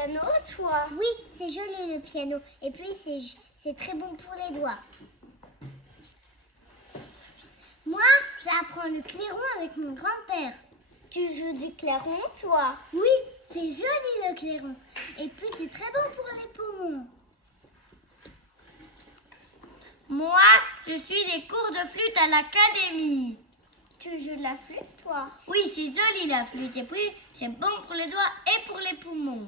piano, toi? Oui, c'est joli le piano. Et puis, c'est très bon pour les doigts. Moi, j'apprends le clairon avec mon grand-père. Tu joues du clairon, toi? Oui, c'est joli le clairon. Et puis, c'est très bon pour les poumons. Moi, je suis des cours de flûte à l'académie. Tu joues de la flûte, toi? Oui, c'est joli la flûte. Et puis, c'est bon pour les doigts et pour les poumons.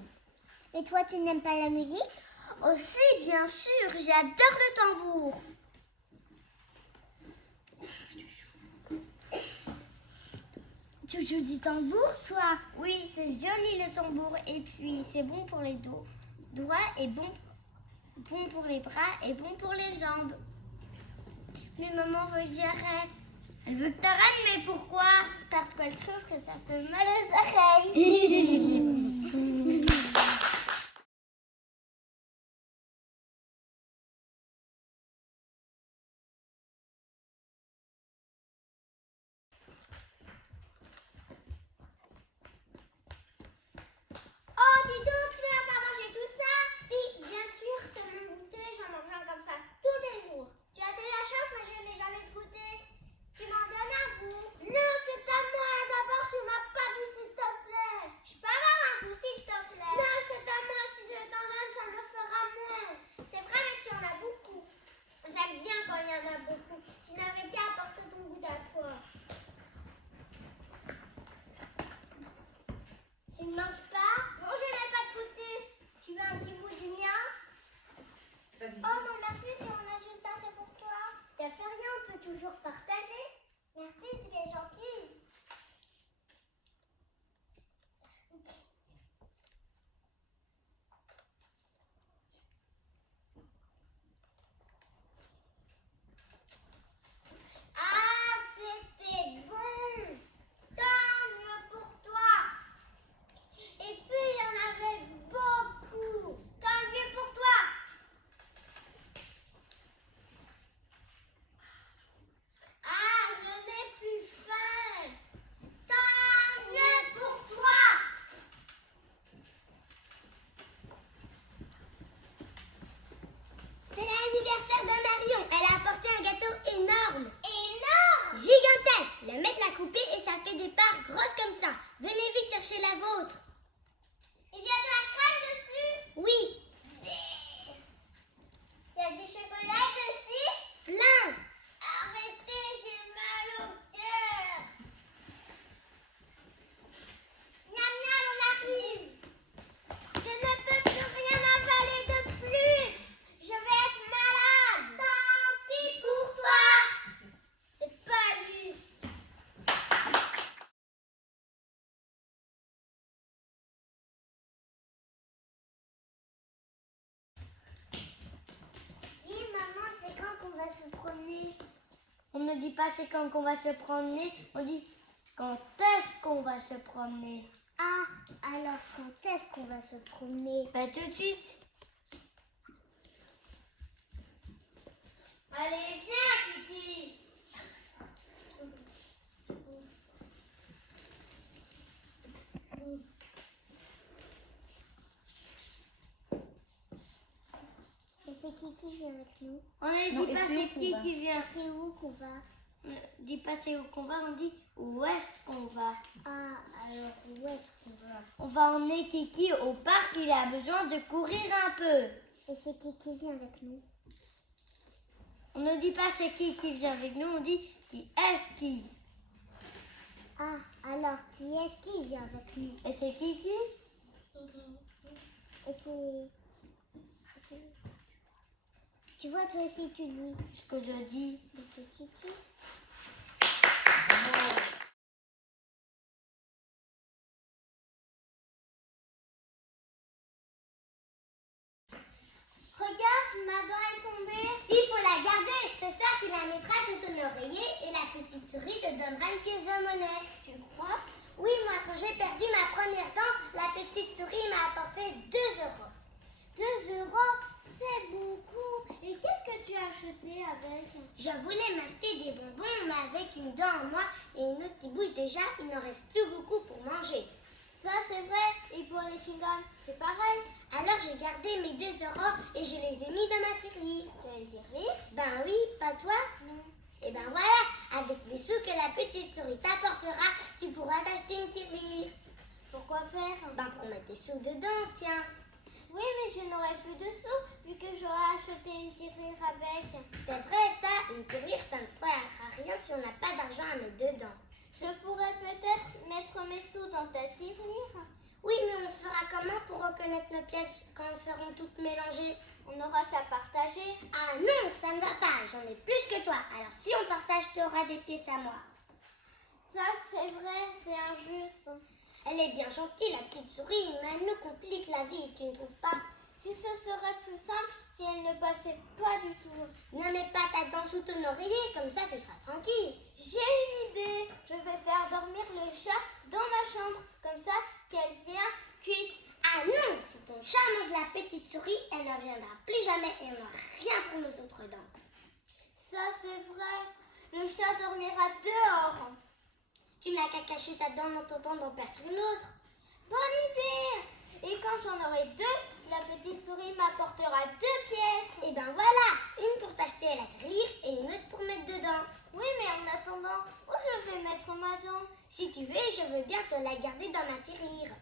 Et toi, tu n'aimes pas la musique? Aussi, bien sûr, j'adore le tambour. Tu joues du tambour, toi? Oui, c'est joli le tambour. Et puis, c'est bon pour les doigts et bon pour les bras et bon pour les jambes. Mais maman veut que j'arrête. Elle veut que t'arrêtes, mais pourquoi? Parce qu'elle trouve que ça fait mal aux oreilles. Oh, dis donc, tu vas pas manger tout ça? Si, bien sûr, c'est mon goûter, j'en mange un comme ça tous les jours. Tu as de la chance, mais je n'ai jamais goûté. Tu m'en donnes un goût? Non, c'est à moi. D'abord, tu m'as pas dit s'il te plaît. Je peux avoir un goût, s'il te plaît? Non, c'est à moi. Si je t'en donne, ça me fera moins. C'est vrai, mais tu en as beaucoup. J'aime bien quand il y en a beaucoup. Tu n'avais qu'à apporter ton goût à toi. Tu ne manges pas? Non, je n'ai pas de goûter. Tu veux un petit bout du mien? Vas-y. Oh non, merci, tu en as juste assez pour toi. T'as fait rien, on peut toujours partager. Merci, tu es gentille. Ah, c'était bon. Tant mieux pour toi. Et puis, il y en avait beaucoup. Tant mieux pour toi. Ah, je n'ai plus faim. Tant mieux pour toi. C'est l'anniversaire de Marion. Elle a apporté un gâteau énorme. Énorme. Gigantesque. Le mec l'a coupé et ça fait des parts grosses comme ça. Venez vite chercher la vôtre. Il y a de la crème dessus. Oui, Il y a du chocolat dessus. plein. Arrêtez, j'ai mal au cœur. Miam miam, on arrive. Je ne peux plus rien avaler de plus. Je vais être malade. Tant pis pour toi. C'est pas juste. Dis maman, c'est quand qu'on va se promener? On ne dit pas c'est quand qu'on va se promener, on dit quand est-ce qu'on va se promener. Ah, alors quand est-ce qu'on va se promener? Bah tout de suite. Allez, viens ici. Et c'est qui vient avec nous? On ne Non, dit et pas c'est c'est où qu'on qui va? qui vient. C'est où qu'on va? On ne dit pas c'est où qu'on va, on dit où est-ce qu'on va. Ah, alors où est-ce qu'on va? On va emmener Kiki au parc, il a besoin de courir un peu. Et c'est qui vient avec nous? On ne dit pas c'est qui vient avec nous, on dit qui est-ce qui. Ah, alors qui est-ce qui vient avec nous? Et c'est Kiki? Et c'est... Tu vois, toi aussi, tu dis. Ce que je dis. Mais c'est Kiki. Regarde, ma dent est tombée. Il faut la garder. Ce soir, tu la mettras sous ton oreiller et la petite souris te donnera une pièce de monnaie. Tu crois? Oui, moi, quand j'ai perdu ma première dent, la petite souris m'a apporté 2 euros. 2 euros, c'est beaucoup. Et qu'est-ce que tu as acheté avec? Je voulais m'acheter des bonbons, mais avec une dent en moins et une autre qui bouge déjà, il n'en reste plus beaucoup pour manger. Ça, c'est vrai. Et pour les chewing-gums, c'est pareil. Alors j'ai gardé mes 2 euros et je les ai mis dans ma tirelire. Tu as une tirelire? Ben oui, pas toi? Non. Et ben voilà, avec les sous que la petite souris t'apportera, tu pourras t'acheter une tirelire. Pourquoi faire? Ben pour mettre tes sous dedans, tiens. Oui, mais je n'aurai plus de sous vu que j'aurai acheté une tirelire avec. C'est vrai ça, une tirelire ça ne sert à rien si on n'a pas d'argent à mettre dedans. Je pourrais peut-être mettre mes sous dans ta tirelire. Oui, mais on fera comment pour reconnaître nos pièces quand elles seront toutes mélangées? On aura qu'à partager. Ah non, ça ne va pas, j'en ai plus que toi. Alors si on partage, tu auras des pièces à moi. Ça, c'est vrai, c'est injuste. Elle est bien gentille, la petite souris, mais elle nous complique la vie, tu ne trouves pas? Si ce serait plus simple si elle ne passait pas du tout. Ne mets pas ta dent sous ton oreiller, comme ça tu seras tranquille. J'ai une idée. Je vais faire dormir le chat dans ma chambre. Comme ça, si elle vient, quitte. Ah non, si ton chat mange la petite souris, elle ne reviendra plus jamais et on n'aura rien pour nos autres dents. Ça, c'est vrai. Le chat dormira dehors. Tu n'as qu'à cacher ta dent dans ton temps d'en perdre une autre. Bonne idée. Et quand j'en aurai 2, la petite souris m'apportera 2 pièces. Et ben voilà, une pour t'acheter la tirelire et une autre pour mettre dedans. Oui, mais en attendant, où je vais mettre ma dent? Si tu veux, je veux bien te la garder dans ma tirelire.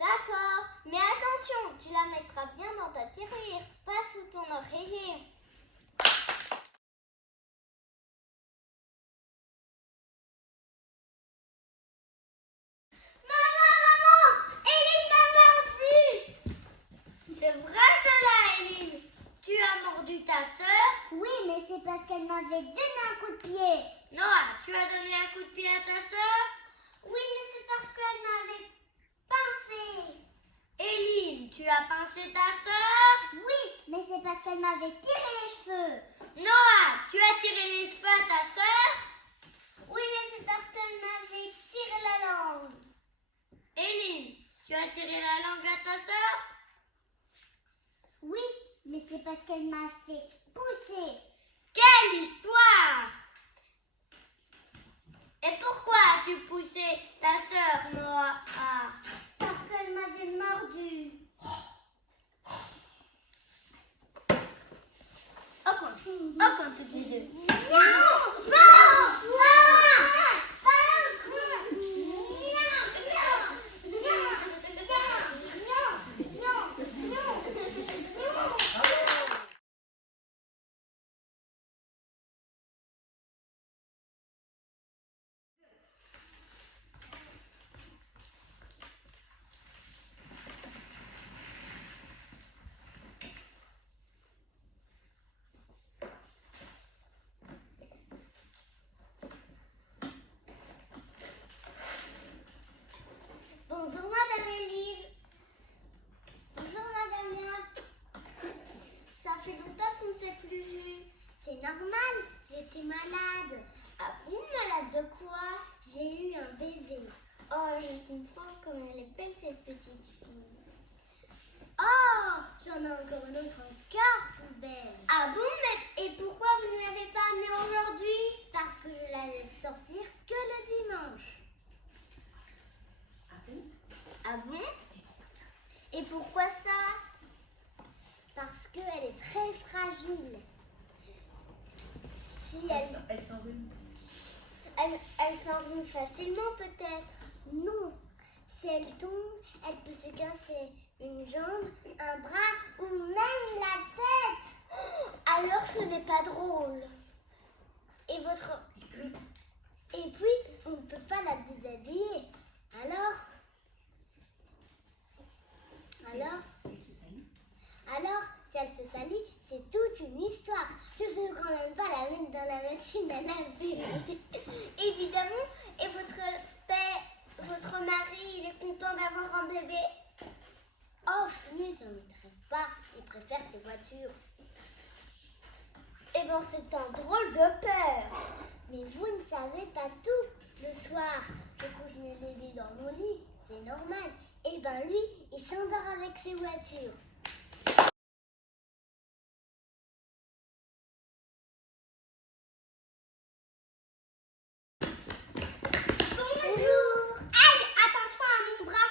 D'accord, mais attention, tu la mettras bien dans ta tirelire, pas sous ton oreiller. Maman, Éline m'a mordu. C'est vrai cela, Éline. Tu as mordu ta sœur? Oui, mais c'est parce qu'elle m'avait donné un coup de pied. Noah, tu as donné un coup de pied à ta sœur? Oui, mais c'est parce qu'elle m'avait pincé. Éline, tu as pincé ta sœur? Oui, mais c'est parce qu'elle m'avait tiré les cheveux. Noah, tu as tiré les cheveux à ta sœur? Oui, mais c'est parce qu'elle m'avait tiré la langue. Éline, tu as tiré la langue à ta sœur? Oui, mais c'est parce qu'elle m'a fait pousser. Quelle histoire! Et pourquoi as-tu poussé ta sœur, Noah? Parce qu'elle m'avait mordu. Hop, un petit deux. Bonjour Madame Élise. Bonjour Madame Léa. Ça fait longtemps qu'on ne s'est plus vu. C'est normal, j'étais malade. Ah bon, malade de quoi? J'ai eu un bébé. Oh, je comprends comme elle est belle cette petite fille. Oh, j'en ai encore une autre encore plus belle. Ah bon, mais et pourquoi vous ne l'avez pas amenée aujourd'hui? Parce que je la laisse sortir que le dimanche. Ah bon? Et pourquoi ça? Parce qu'elle est très fragile. Si elle Elle s'enrhume. Elle s'enrhume facilement peut-être. Non, si elle tombe, elle peut se casser une jambe, un bras ou même la tête. Alors ce n'est pas drôle. Et puis, on ne peut pas la déshabiller. Alors, si elle se salit, c'est toute une histoire. Je ne veux quand même pas la mettre dans la machine à laver. Évidemment. Et votre mari, il est content d'avoir un bébé? Oh, lui, ça ne m'intéresse pas. Il préfère ses voitures. Eh bien, c'est un drôle de peur. Mais vous ne savez pas tout. Le soir, je couche mes bébés dans mon lit. C'est normal. Et ben lui, il s'endort avec ses voitures. Bonjour. Aïe, attention à mon bras.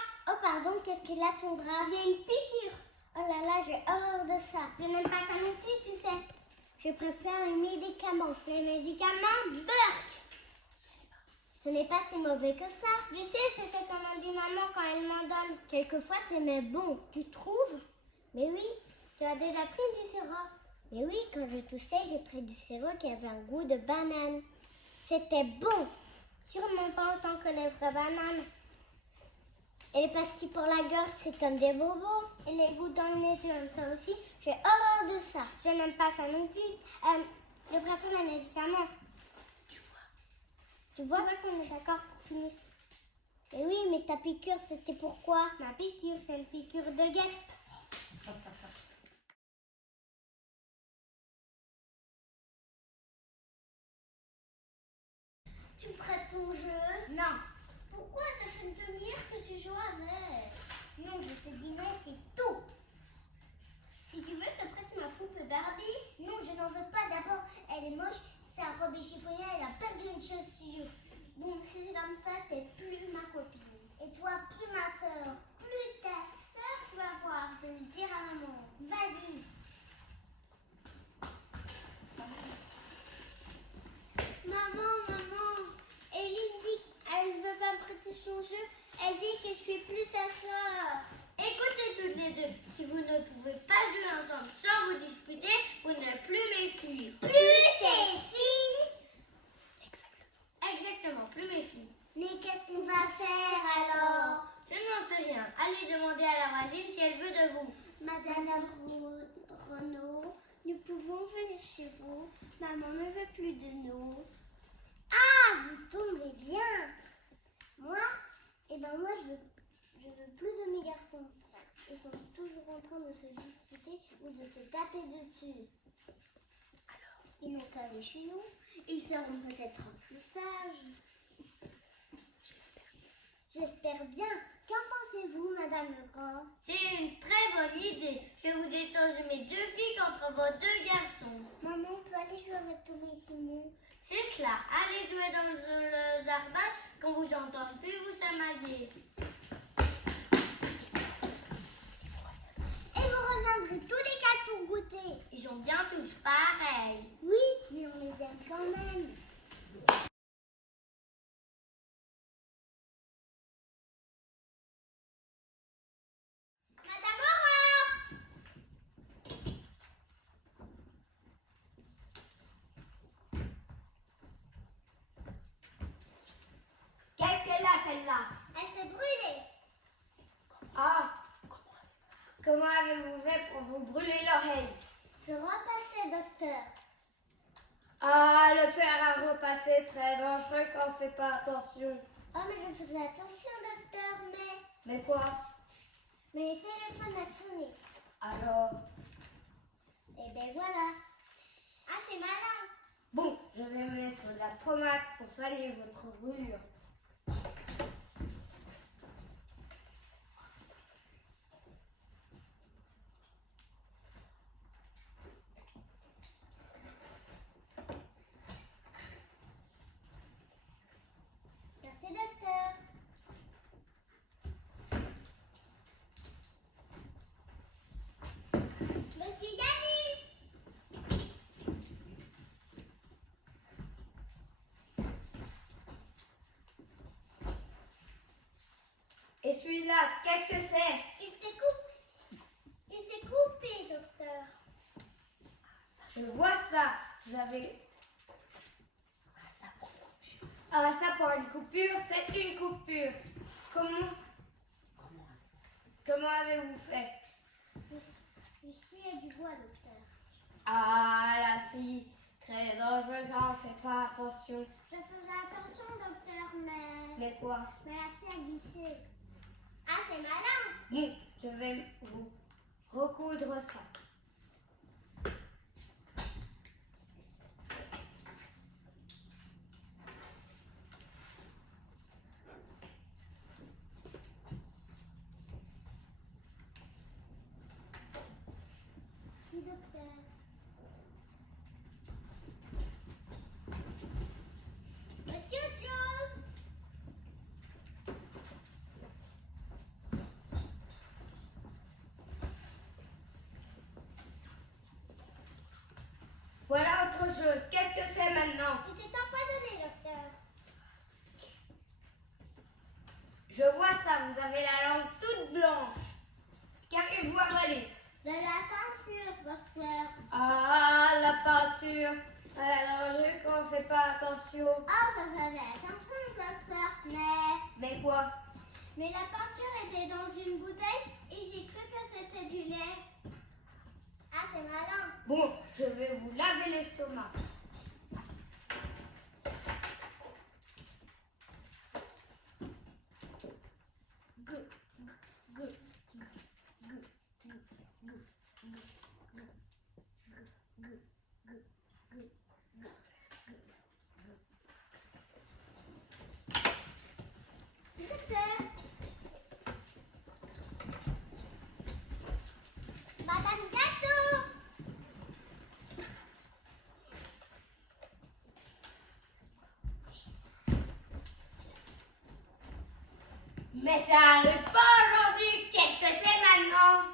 c'est là ton bras. J'ai une piqûre. Oh là là, j'ai horreur de ça. Je n'aime pas ça non plus, tu sais. Je préfère les médicaments. Les médicaments, Burke. Ce n'est pas si mauvais que ça. Je sais, c'est ce qu'on m'a dit maman quand elle m'en donne. Quelquefois, c'est mais bon. Tu trouves? Mais oui. Tu as déjà pris du sirop? Mais oui, quand je toussais, j'ai pris du sirop qui avait un goût de banane. C'était bon. Sûrement pas autant que les vraies bananes. Et les pastilles pour la gorge, c'est comme des bonbons. Et les gouttes dans le nez, tu aimes ça aussi? J'ai horreur de ça. Je n'aime pas ça non plus. Je préfère les médicaments. Tu vois? Tu vois qu'on est d'accord pour finir. Mais oui, mais ta piqûre, c'était pourquoi? Ma piqûre, c'est une piqûre de guêpe. Tu prêtes ton jeu? Non. Pourquoi? Ça fait une demi-heure que tu joues avec. Non, je te dis non, c'est tout. Si tu veux, je te prête ma poupée Barbie. Non, je n'en veux pas. D'abord, elle est moche, sa robe est chiffonnée, elle a perdu une chaussure. Bon, si c'est comme ça, t'es plus ma copine. Et toi, plus ma soeur. Plus ta soeur, tu vas voir. Je vais le dire à maman. Vas-y. Maman, Eline dit qu'elle veut pas me prêter son jeu. Elle dit que je suis plus sa soeur. Écoutez toutes les deux, si vous ne pouvez pas jouer ensemble sans vous disputer, vous n'êtes plus mes filles. Plus tes filles. Exactement, plus mes filles. Mais qu'est-ce qu'on va faire alors? Je n'en sais rien. Allez demander à la voisine si elle veut de vous. Madame Renaud, nous pouvons venir chez vous. Maman ne veut plus de nous. Ah, vous tombez bien. Moi, moi, je veux plus de mes garçons. Ils sont toujours en train de se disputer ou de se taper dessus. Alors, ils n'ont qu'à aller chez nous. Ils seront peut-être plus sages. J'espère bien. Qu'en pensez-vous, Madame Legrand? C'est une très bonne idée. Je vais vous échanger mes deux filles contre vos deux garçons. Maman, on peut aller jouer avec Thomas et Simon? C'est cela. Allez jouer dans le jardin. Quand vous entendez plus, vous s'amaillez. Et vous reviendrez tous les quatre pour goûter. Ils sont bien tous pareils. Oui, mais on les aime quand même. Madame Aurore! Qu'est-ce qu'elle a, celle-là? Elle s'est brûlée. Ah! Comment avez-vous fait pour vous brûler l'oreille? Je repassais, docteur. Ah, le fer à repasser est très dangereux quand on ne fait pas attention. Oh, mais je faisais attention, docteur, Mais quoi? mais le téléphone a sonné. Alors? Et ben voilà. Ah, c'est malin. Bon, je vais mettre de la pommade pour soigner votre brûlure. Merci, docteur. Monsieur Yanis! Et celui-là, qu'est-ce que c'est? Il s'est coupé. Il s'est coupé, docteur. Je vois ça. Vous avez... Ah, ça pour une coupure, c'est une coupure. Comment avez-vous fait? Ici, il y a du bois, docteur. Ah, la scie, très dangereux quand on ne fait pas attention. Je faisais attention, docteur, mais Mais quoi? la scie a glissé. Ah, c'est malin. Bon, je vais vous recoudre ça. Oui, docteur. Monsieur Jones! autre chose. Qu'est-ce que c'est maintenant? Il s'est empoisonné, docteur. Je vois ça, vous avez la langue toute blanche. Qu'avez-vous avalé? De la peinture, docteur. Ah, la peinture. Elle est dangereuse quand on ne fait pas attention. Oh, ça faisait attention, docteur. Mais quoi? Mais la peinture était dans une bouteille et j'ai cru que c'était du lait. Ah, c'est malin. Bon, je vais vous laver l'estomac. Docteur. Madame Gâteau. Mais ça n'arrive pas aujourd'hui. Qu'est-ce que c'est maintenant?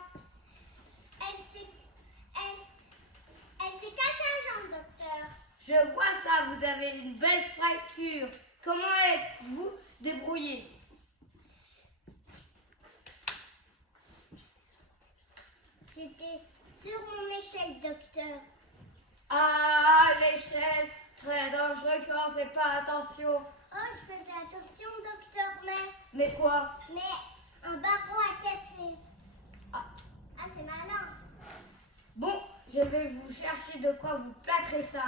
Elle s'est cassée la jambe, docteur. Je vois ça, vous avez une belle fracture. Comment êtes-vous débrouillé? J'étais sur mon échelle, docteur. Ah, l'échelle, très dangereux quand on ne fait pas attention. Oh, je faisais attention, docteur, Mais quoi? mais un barreau a cassé. Ah, c'est malin. Bon, je vais vous chercher de quoi vous plâtrer ça.